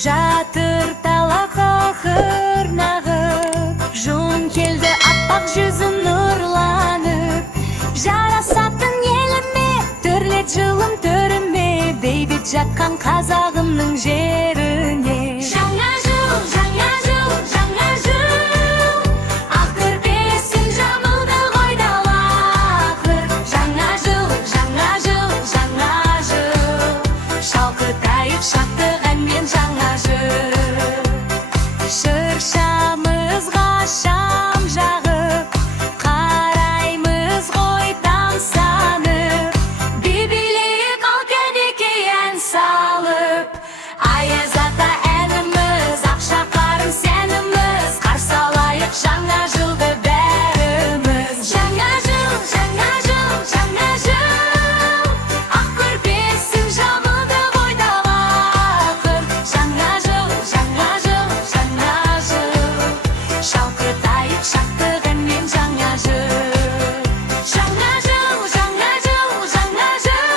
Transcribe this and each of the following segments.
Жатыр талаққа хырнағып, жуын келді аппақ жүзін нұрланып. Жарасатын еліме, төрлет жылым төріме, бейбіт жатқан қазағымның жеріне. Жаңа жыл, жаңа жыл, жаңа жыл, ақ көрпесін жамылды ғой далақыр. Жаңа жыл, жаңа жыл, жаңа жыл, шалқытайық шаттық әнмен жаңа жыл. Шыршамызға шам жағып, қараймыз ғой тамсанып, би-билейік ал кәнеке ән салып. Аяз ата әніміз, ақша қарын сәніміз, қарсы алайық жаңа жылды бәріміз. Жаңа жыл, жаңа жыл, жаңа жыл, ақ көрпесін жамылды ғой далақыр. Жаңа жыл, жаңа жыл, жаңа жыл, шалқытайық шаттық әнмен жаңа жыл. Жаңа жыл, жаңа жыл, жаңа жыл,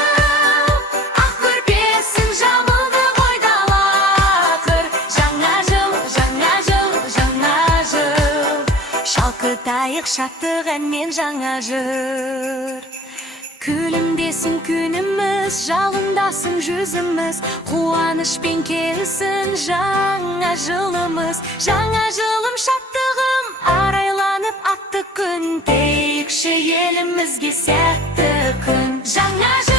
ақ көрпесін жамылды ғой далақыр. Жаңа жыл, жаңа жыл, жаңа жыл, шалқытайық шаттық әнмен жаңа жыр. Күлімдесін күніміз, жалындасын жүзіміз, қуанышпен келсін жаңа жылымыз. Жаңа жылым шаттығым, арайланып атты күн, тейікші елімізге сәтті күн. Жаңа жыл